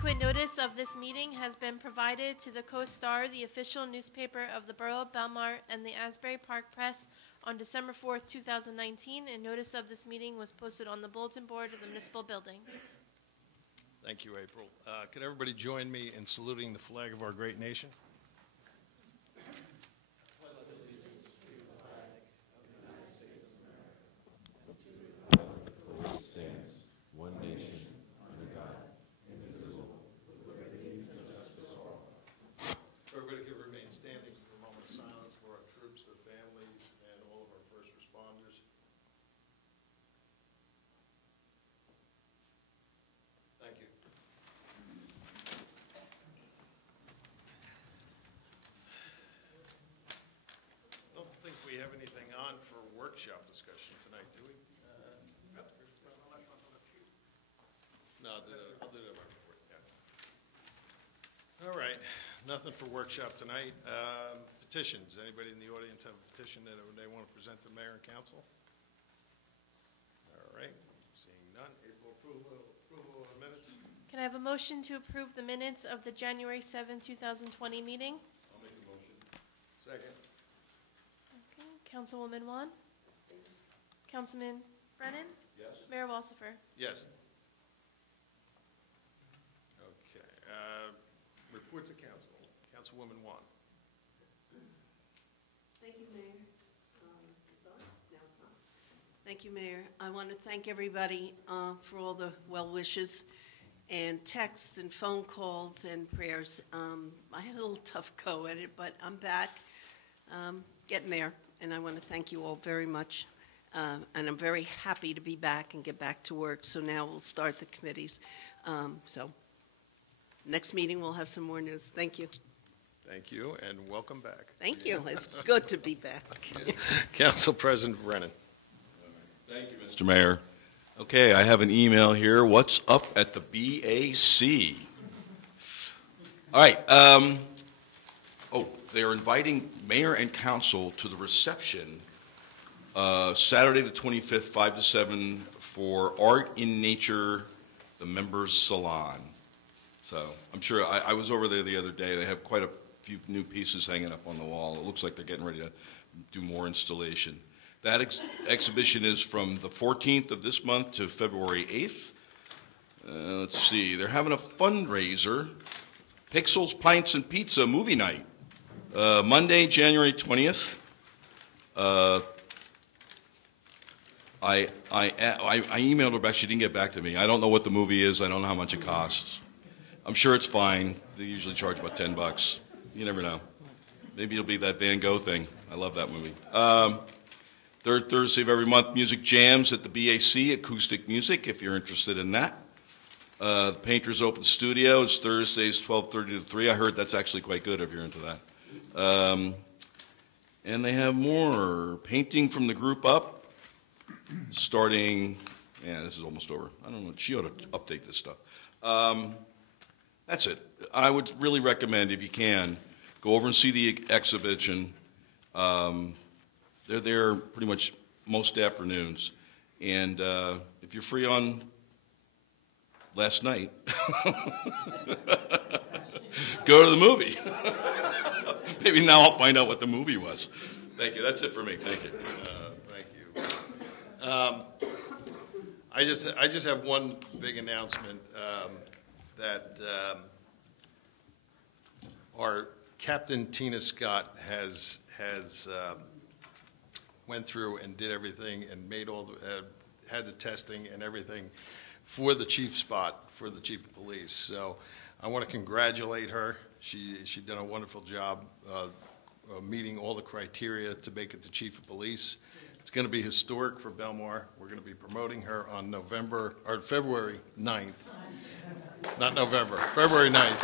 Adequate notice of this meeting has been provided to the Co-Star, the official newspaper of the Borough of Belmar, and the Asbury Park Press on December 4th, 2019, and notice of this meeting was posted on the bulletin board of the municipal building. Thank you, April. Could everybody join me in saluting the flag of our great nation? Everybody could remain standing for a moment of silence for our troops, their families, and all of our first responders. Thank you. I don't think we have anything on for workshop discussion tonight, do we? No, I'll do that right before. Yeah. All right, nothing for workshop tonight. Petitions. Anybody in the audience have a petition that they want to present to mayor and council? All right, seeing none. April, approval of minutes. Can I have a motion to approve the minutes of the January 7, 2020 meeting? I'll make the motion. Second. Okay. Councilwoman Wan? Councilman Brennan? Yes. Mayor Walsifer? Yes. Okay. Reports of council. Councilwoman Wan. Thank you, Mayor. Thank you, Mayor. I want to thank everybody for all the well wishes and texts and phone calls and prayers. I had a little tough go at it, but I'm back, getting there, and I want to thank you all very much. And I'm very happy to be back and get back to work. So now we'll start the committees. So next meeting we'll have some more news. Thank you. Thank you, and welcome back. Thank you. It's good to be back. Council President Brennan. Thank you, Mr. Mayor. Okay, I have an email here. What's up at the BAC? All right. They're inviting mayor and council to the reception Saturday the 25th, 5 to 7 for Art in Nature, the members salon. So I'm sure I was over there the other day. They have quite a few new pieces hanging up on the wall. It looks like they're getting ready to do more installation. That exhibition is from the 14th of this month to February 8th. Let's see, they're having a fundraiser, Pixels, Pints, and Pizza movie night, Monday, January 20th. I emailed her back. She didn't get back to me. I don't know what the movie is. I don't know how much it costs. I'm sure it's fine. They usually charge about $10. You never know. Maybe it'll be that Van Gogh thing. I love that movie. Third Thursday of every month, music jams at the BAC, acoustic music, if you're interested in that. The Painters Open Studio is Thursdays, 12:30 to 3. I heard that's actually quite good if you're into that. And they have more painting from the group up, starting, this is almost over. I don't know, she ought to update this stuff. That's it. I would really recommend, if you can, go over and see the exhibition. They're there pretty much most afternoons. And if you're free on last night, go to the movie. Maybe now I'll find out what the movie was. Thank you. That's it for me. Thank you. Thank you. I just have one big announcement that our Captain Tina Scott has went through and did everything and made all the had the testing and everything for the chief spot for the chief of police. So I want to congratulate her. She done a wonderful job meeting all the criteria to make it the chief of police. It's going to be historic for Belmar. We're going to be promoting her on February 9th. Not November, February 9th.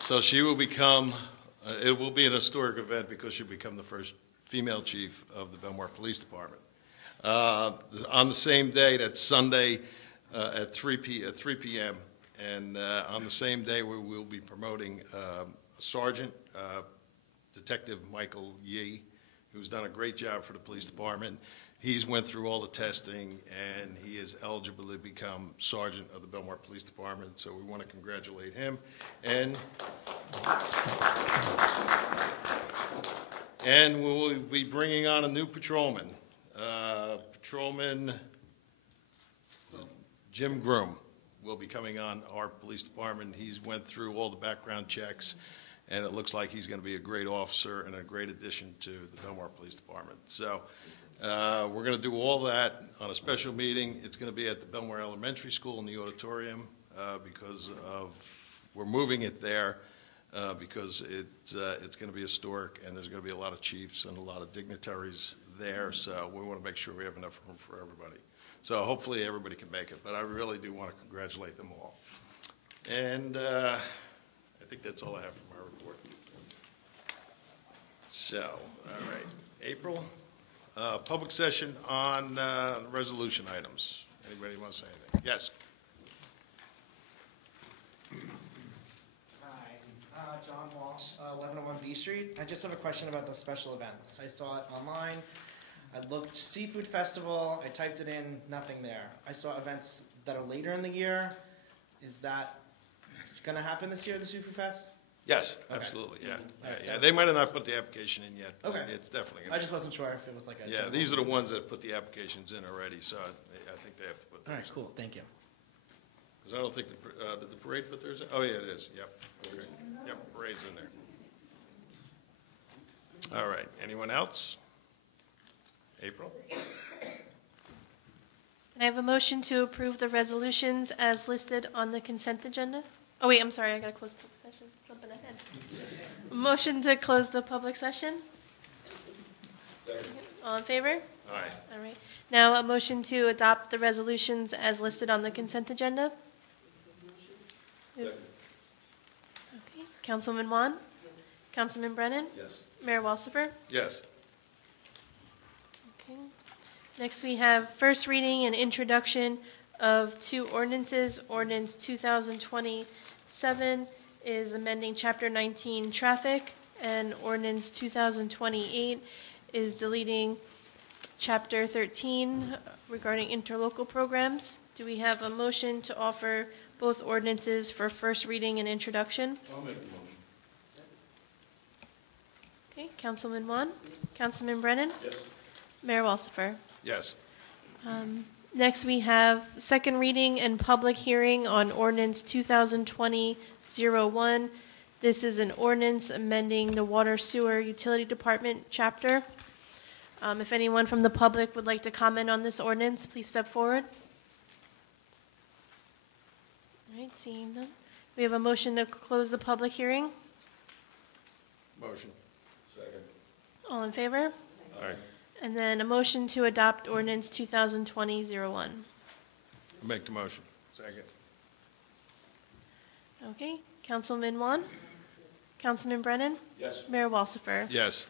So she will become, it will be an historic event because she'll become the first female chief of the Belmar Police Department. On the same day, that's Sunday at 3 p.m., and on the same day we will be promoting Sergeant Detective Michael Yee, who's done a great job for the police department. He's went through all the testing, and he is eligible to become sergeant of the Belmar Police Department, so we want to congratulate him. And we'll be bringing on a new patrolman, Patrolman Jim Groom will be coming on our police department. He's went through all the background checks, and it looks like he's going to be a great officer and a great addition to the Belmar Police Department. So we're going to do all that on a special meeting. It's going to be at the Belmar Elementary School in the auditorium because we're moving it there because it's going to be historic, and there's going to be a lot of chiefs and a lot of dignitaries there. So we want to make sure we have enough room for everybody. So hopefully everybody can make it, but I really do want to congratulate them all. And I think that's all I have for my report. So, all right, April, public session on resolution items. Anybody want to say anything? Yes. Hi, John Walsh, 1101 B Street. I just have a question about the special events. I saw it online. I looked Seafood Festival. I typed it in, nothing there. I saw events that are later in the year. Is that going to happen this year, the Seafood Fest? Yes, Okay. absolutely, yeah. Right. Yeah. They might have not put the application in yet, but Okay. it's definitely I going to. just wasn't sure if it was like a... Yeah, these are the ones that put the applications in already, so I think they have to put All those. right, cool. Thank you. Because I don't think, did the parade put theirs in? Oh, yeah, it is, yep. Okay. Yep, parade's in there. All right, anyone else? April? Can I have a motion to approve the resolutions as listed on the consent agenda? Oh, wait, I'm sorry, I got to close public session. Jumping ahead. Motion to close the public session? All in favor? All right. All right. Now, a motion to adopt the resolutions as listed on the consent agenda? Okay. Councilman Wan? Councilman Brennan? Yes. Mayor Walsifer? Yes. Okay. Next, we have first reading and introduction of two ordinances. Ordinance 2027 is amending Chapter 19 Traffic, and Ordinance 2028 is deleting Chapter 13 regarding interlocal programs. Do we have a motion to offer both ordinances for first reading and introduction? I'll make the motion. Okay, Councilman Wan? Councilman Brennan? Yes. Mayor Walsifer? Yes. Next, we have second reading and public hearing on ordinance 2020-01. This is an ordinance amending the Water Sewer Utility Department chapter. If anyone from the public would like to comment on this ordinance, please step forward. All right, seeing none. We have a motion to close the public hearing. Motion. Second. All in favor? All right. And then a motion to adopt ordinance 2020-01. Make the motion. Second. Okay, Councilman Wan? Councilman Brennan? Yes. Mayor Walsifer? Yes.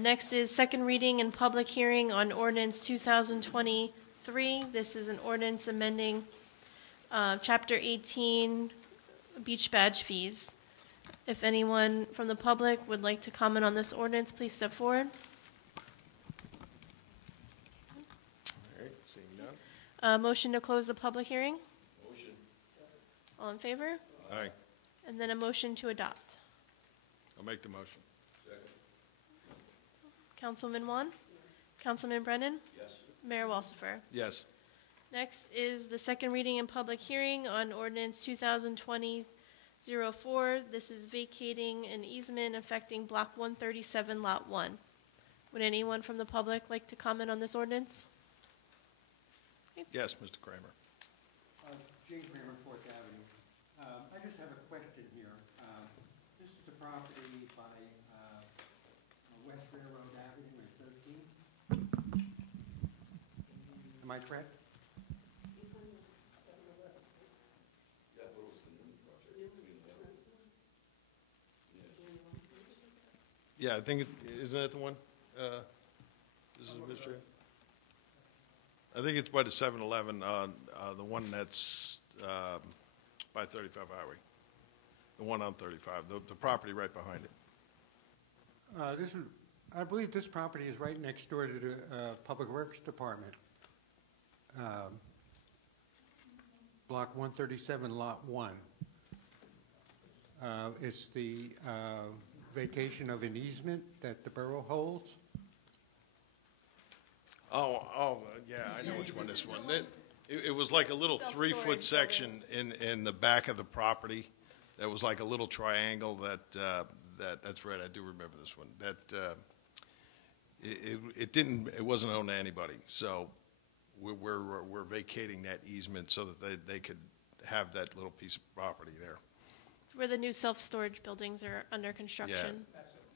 Next is second reading and public hearing on ordinance 2023. This is an ordinance amending Chapter 18 beach badge fees. If anyone from the public would like to comment on this ordinance, please step forward. All right, seeing none. Motion to close the public hearing. Motion. All in favor? All right, And then a motion to adopt. I'll make the motion. Second. Councilman Wan? Councilman Brennan? Yes. Mayor Walsifer? Yes. Next is the second reading and public hearing on ordinance 2020-04. This is vacating an easement affecting block 137, lot 1. Would anyone from the public like to comment on this ordinance? Yes, Mr. Kramer. Jay Kramer, Fourth Avenue. I just have a question here. This is the property by West Railroad Avenue and 13. Am I correct? Yeah, I think, isn't that the one? This is Mr. I think it's by the 7-Eleven, the one that's by 35 Highway. The one on 35, the property right behind it. This is I believe this property is right next door to the Public Works Department. Block 137, Lot 1. It's the vacation of an easement that the borough holds. Yeah, I know which one this one. It was like a little Self-storage 3-foot section in the back of the property. That was like a little triangle that's right, I do remember this one. It wasn't owned to anybody. So we're vacating that easement so that they could have that little piece of property there. It's where the new self-storage buildings are under construction.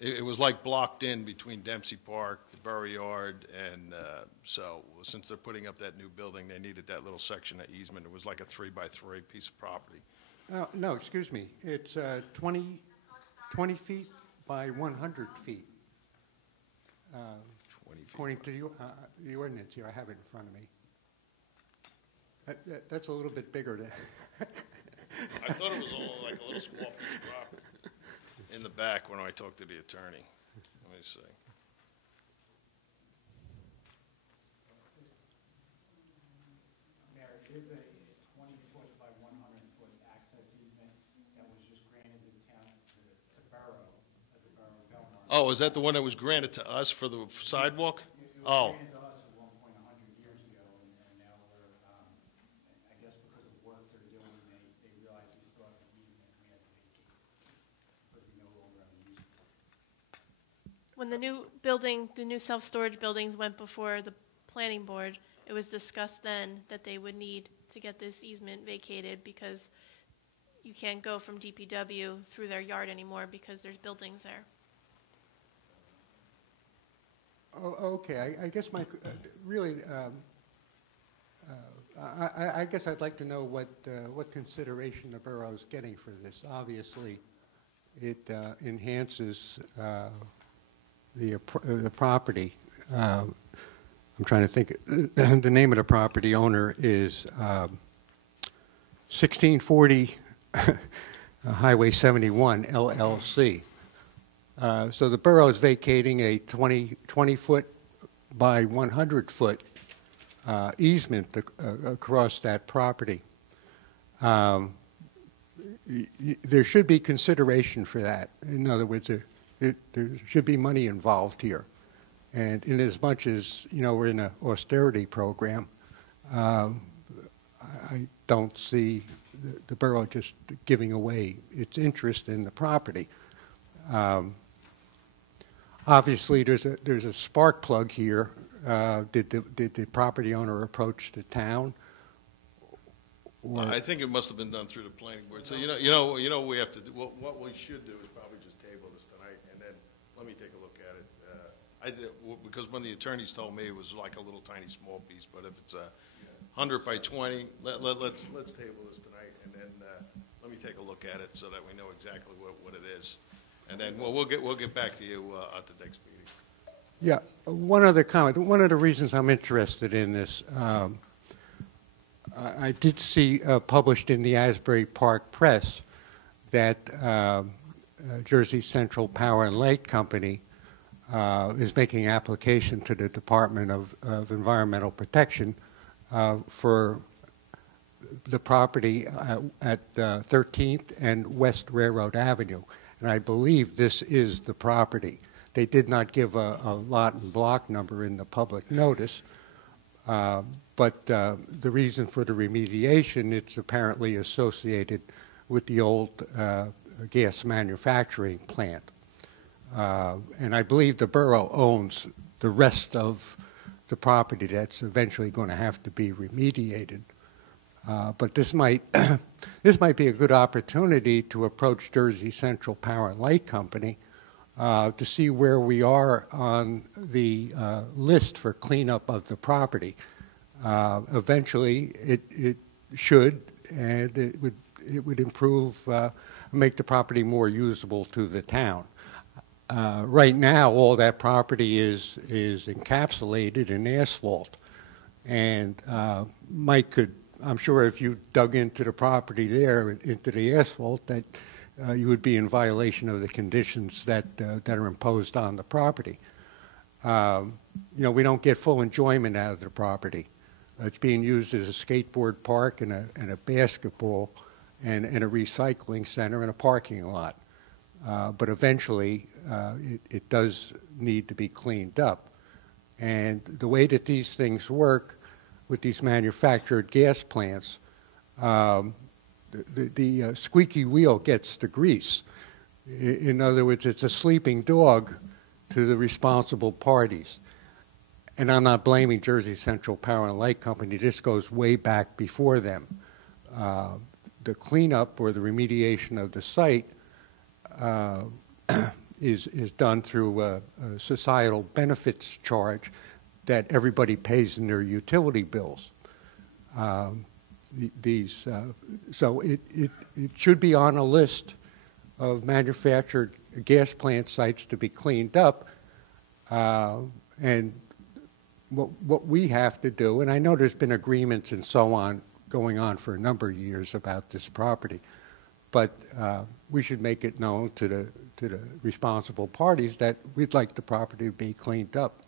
It was like blocked in between Dempsey Park, the Borough Yard, and so since they're putting up that new building, they needed that little section of easement. It was like a 3-by-3 piece of property. No, excuse me. It's 20 feet by 100 feet. 20 feet. According to the ordinance here, I have it in front of me. That's a little bit bigger than. I thought it was all like a little small piece of property in the back when I talked to the attorney. Let me see. Mayor, here's a 20-foot by 100-foot access easement that was just granted to the town, to Borough, the Borough of Belmar. Oh, is that the one that was granted to us for the sidewalk? It was Oh. granted to us at one point 100 years ago, and now we're, I guess because of work they're doing, they realized we still have an easement, and we have to vacate it, because we no longer have a use for it. When the new self-storage buildings went before the planning board, it was discussed then that they would need to get this easement vacated because you can't go from DPW through their yard anymore because there's buildings there. Oh, okay, I guess my really, I guess I'd like to know what consideration the borough is getting for this. Obviously, it enhances the property. I'm trying to think. The name of the property owner is 1640 Highway 71 LLC. So the borough is vacating a 20-foot by 100-foot easement across that property. There should be consideration for that. In other words, there should be money involved here. And in as much as, we're in an austerity program, I don't see the borough just giving away its interest in the property. Obviously, there's a spark plug here. Did the property owner approach the town? I think it must have been done through the planning board. So what we have to do. What we should do is probably just table this tonight, and then let me take a look at it. Because when the attorneys told me it was like a little tiny small piece, but if it's 100 by 20, let's table this tonight, and then let me take a look at it so that we know exactly what it is, and then we'll get back to you at the next meeting. Yeah, one other comment. One of the reasons I'm interested in this, I did see published in the Asbury Park Press that Jersey Central Power and Light Company is making application to the Department of Environmental Protection for the property at 13th and West Railroad Avenue. And I believe this is the property. They did not give a lot and block number in the public notice, but the reason for the remediation, it's apparently associated with the old gas manufacturing plant. And I believe the borough owns the rest of the property that's eventually going to have to be remediated. But this might be a good opportunity to approach Jersey Central Power and Light Company to see where we are on the list for cleanup of the property. Eventually, it should, and it would improve, make the property more usable to the town. Right now, all that property is encapsulated in asphalt, and Mike could, I'm sure if you dug into the property there, into the asphalt, that you would be in violation of the conditions that are imposed on the property. we don't get full enjoyment out of the property. It's being used as a skateboard park and a basketball and a recycling center and a parking lot. But eventually, it does need to be cleaned up. And the way that these things work with these manufactured gas plants, the squeaky wheel gets the grease. In other words, it's a sleeping dog to the responsible parties. And I'm not blaming Jersey Central Power and Light Company. This goes way back before them. The cleanup or the remediation of the site is done through a societal benefits charge that everybody pays in their utility bills. So it should be on a list of manufactured gas plant sites to be cleaned up. And what we have to do, and I know there's been agreements and so on going on for a number of years about this property, but we should make it known to the responsible parties that we'd like the property to be cleaned up.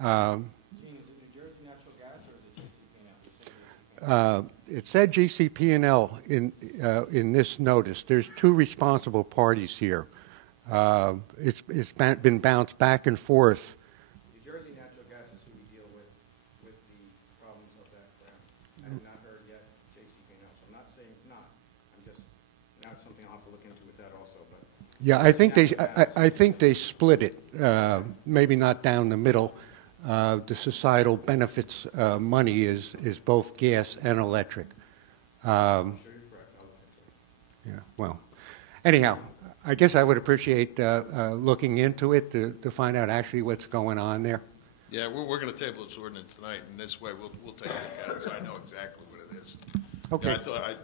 Gene, is it New Jersey Natural Gas or is it JCP&L? It said GCP&L in this notice. There's two responsible parties here. It's been bounced back and forth. New Jersey Natural Gas is who we deal with the problems of that ground. I have not heard yet JCP&L, so I'm not saying it's not. I'm just, now it's something I'll have to look into with that also. But Yeah, I think they split it. Maybe not down the middle. The societal benefits money is both gas and electric. Yeah, well, anyhow, I guess I would appreciate looking into it to find out actually what's going on there. Yeah, we're going to table this ordinance tonight, and this way we'll take a look at it so I know exactly what it is. Okay. Yeah,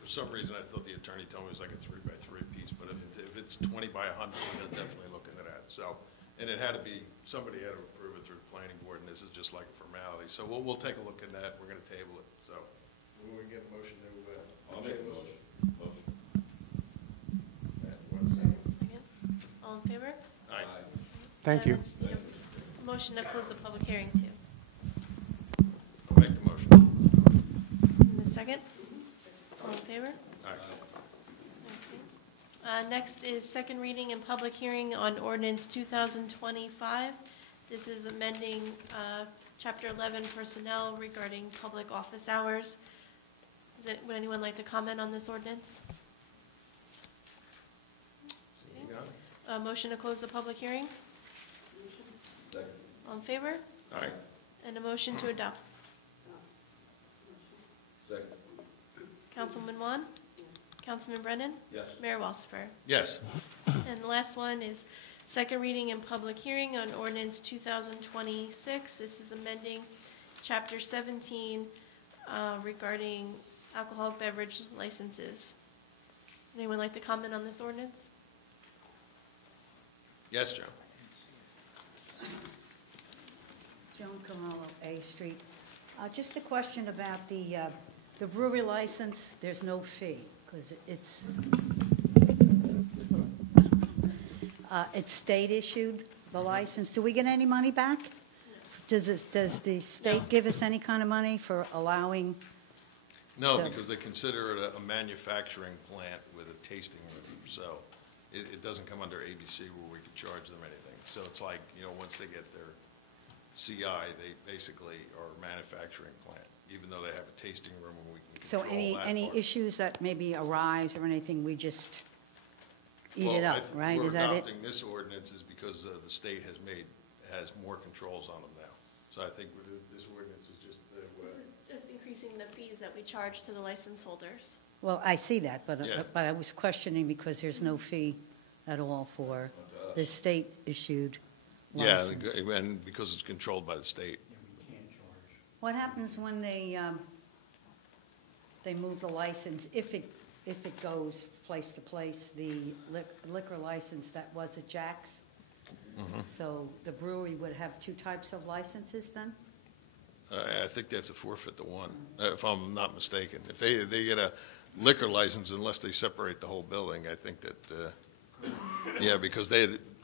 for some reason, I thought the attorney told me it was like a 3x3 piece, but if it's 20 by 100, we're going to definitely look into that. So, and it had to be, somebody had to approve it through the planning board, and this is just like a formality. So we'll take a look at that. We're going to table it. So, when we get a motion to I'll make a motion. Second. All in favor? Aye. Thank you. I just need a motion to close the public hearing too. I'll make the motion. In a second? All in favor? Aye. Okay. Next is second reading and public hearing on ordinance 2025. This is amending Chapter 11 personnel regarding public office hours. Would anyone like to comment on this ordinance? Motion to close the public hearing? Second. All in favor? Aye. And a motion to adopt. Second. Councilman Wan? Councilman Brennan? Yes. Mayor Walsifer? Yes. And the last one is second reading and public hearing on ordinance 2026. This is amending Chapter 17 regarding alcoholic beverage licenses. Anyone like to comment on this ordinance? Yes, Joe. Joan Carmelo, A Street. Just a question about the brewery license. There's no fee because it's state issued, the license. Do we get any money back? Does the state give us any kind of money for allowing? No, So- because they consider it a manufacturing plant with a tasting room. So it doesn't come under ABC where we could charge them anything. So it's like, once they get their CI, they basically are a manufacturing plant, even though they have a tasting room and we can So control that any part. issues that maybe arise or anything, we just eat Well, it up, right? Is that We're it? adopting this ordinance is because the state has more controls on them now. So I think this ordinance is just Just increasing the fees that we charge to the license holders. Well, I see that, but Yeah. but I was questioning because there's no fee at all for the state-issued yeah, license. and because it's controlled by the state. Yeah, we can't charge. What happens when they move the license, if it goes place to place, the liquor license that was at Jack's? So the brewery would have two types of licenses then? I think they have to forfeit the one, if I'm not mistaken. If they get a liquor license, unless they separate the whole building, I think that, yeah, because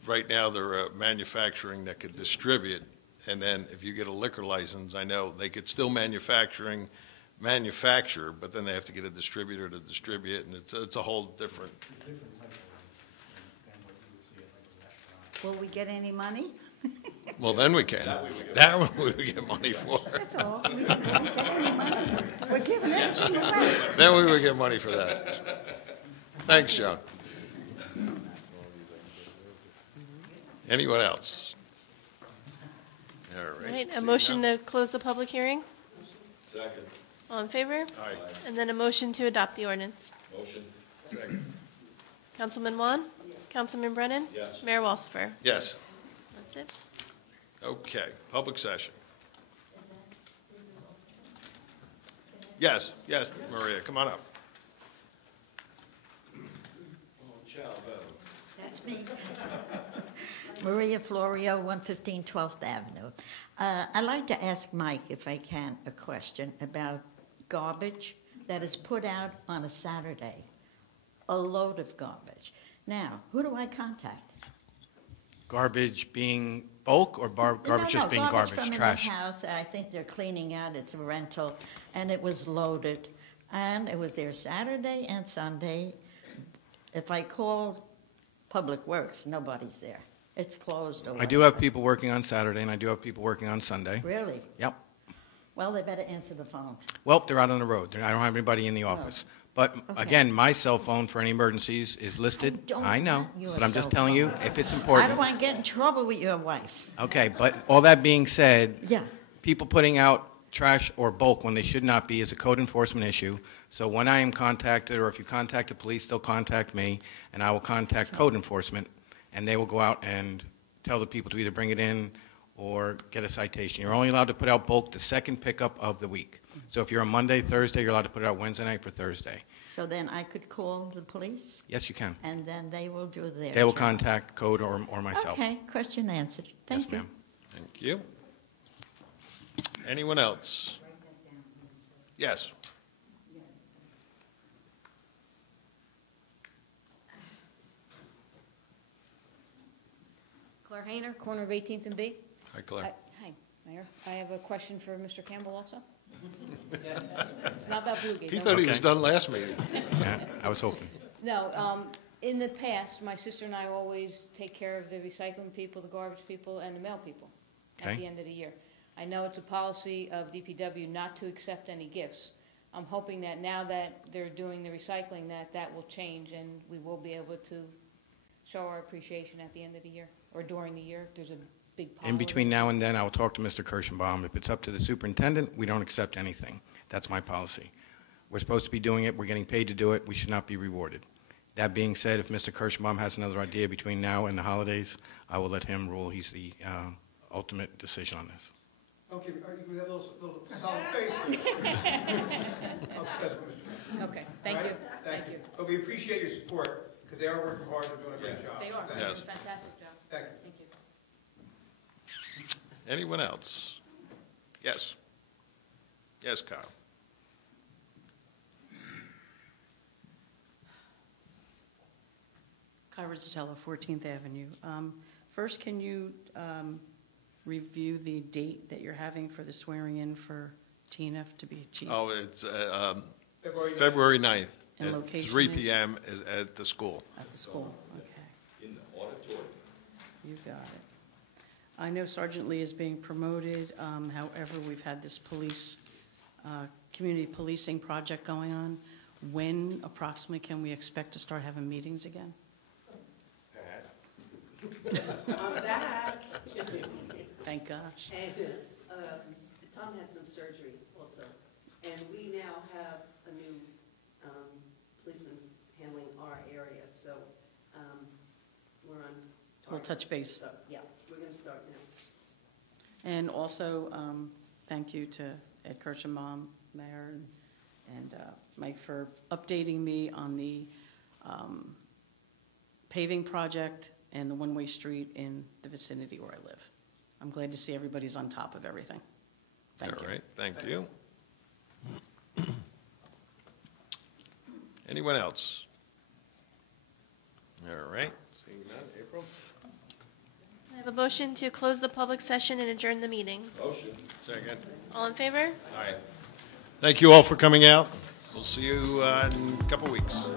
right now they're manufacturing that could distribute, and then if you get a liquor license, I know they could still manufacture, but then they have to get a distributor to distribute, and it's a whole different. Different type of license than what you would see at like a restaurant. Will we get any money? Well, then we can. That one we would get money for. That's all. We don't get any money. We're giving everything away. Then we would get money for that. Thanks, Joan. Anyone else? All All right. right, a Seeing motion none. to close the public hearing? Second. All in favor? Aye. And then a motion to adopt the ordinance. Motion. Second. Councilman Juan? Councilman Brennan? Yes. Mayor Walsifer? Yes. That's it. Okay, public session. Yes, yes, Maria, come on up. That's me. Maria Florio, 115 12th Avenue. I'd like to ask Mike, if I can, a question about garbage that is put out on a Saturday, a load of garbage. Now, who do I contact? Garbage being bulk or garbage just being garbage, from trash? in the house. I think they're cleaning out. It's a rental, and it was loaded, and it was there Saturday and Sunday. If I called Public Works, nobody's there. It's closed. Or I do have people working on Saturday, and I do have people working on Sunday. Really? Yep. Well, they better answer the phone. Well, they're out on the road. I don't have anybody in the office. But Okay. again, my cell phone for any emergencies is listed. don't I know, want your but I'm just cell telling you, phone. if it's I important. don't want to get in trouble with your wife. Okay, but all that being said, Yeah. people putting out trash or bulk when they should not be is a code enforcement issue. So when I am contacted, or if you contact the police, they'll contact me, and I will contact code enforcement, and they will go out and tell the people to either bring it in or get a citation. You're only allowed to put out bulk the second pickup of the week. So if you're on Monday, Thursday, you're allowed to put it out Wednesday night for Thursday. So then I could call the police, Yes, you can. and then they will do their They will job. contact code or myself. Okay, question answered. Yes, Thank you. ma'am. Thank you. Anyone else? Yes. Claire Hayner, corner of 18th and B. Hi, Claire. Hi, Mayor. I have a question for Mr. Campbell also. It's not about Bluegate. He don't thought worry. he was done last meeting. Yeah, I was hoping. No, in the past, my sister and I always take care of the recycling people, the garbage people, and the mail people at Okay. the end of the year. I know it's a policy of DPW not to accept any gifts. I'm hoping that now that they're doing the recycling, that will change, and we will be able to show our appreciation at the end of the year, or during the year, if there's a big In between now and then, I will talk to Mr. Kirschenbaum. If it's up to the superintendent, we don't accept anything. That's my policy. We're supposed to be doing it. We're getting paid to do it. We should not be rewarded. That being said, if Mr. Kirschenbaum has another idea between now and the holidays, I will let him rule. He's the ultimate decision on this. Okay, are you with that little solemn face? I'll discuss it with Mr. Chairman. Okay, thank All you, right? thank you. But we appreciate your support, because they are working hard, they're doing a great job. They are, Thank they're you. doing a fantastic job. Thank you. Thank you. Anyone else? Yes. Yes, Kyle. Kyle Rizzatello, 14th Avenue. First, can you review the date that you're having for the swearing-in for Tina to be chief? Oh, it's February February 9th And at location 3 is? p.m. at the school. At the school, okay. In the auditorium. You got it. I know Sergeant Lee is being promoted. However, we've had this community policing project going on. When approximately can we expect to start having meetings again? I'm back. Thank gosh. And Tom had some surgery also. And we now have a new policeman handling our area, so we're on target. We'll touch base. So, yeah, we're going to start now. And also, thank you to Ed Kirschenbaum, Mayor, and Mike for updating me on the paving project and the one-way street in the vicinity where I live. I'm glad to see everybody's on top of everything. Thank you. All right, thank you. Anyone else? All right, seeing none, April? a motion to close the public session and adjourn the meeting. Motion. Second. All in favor? All right. Thank you all for coming out. We'll see you in a couple weeks.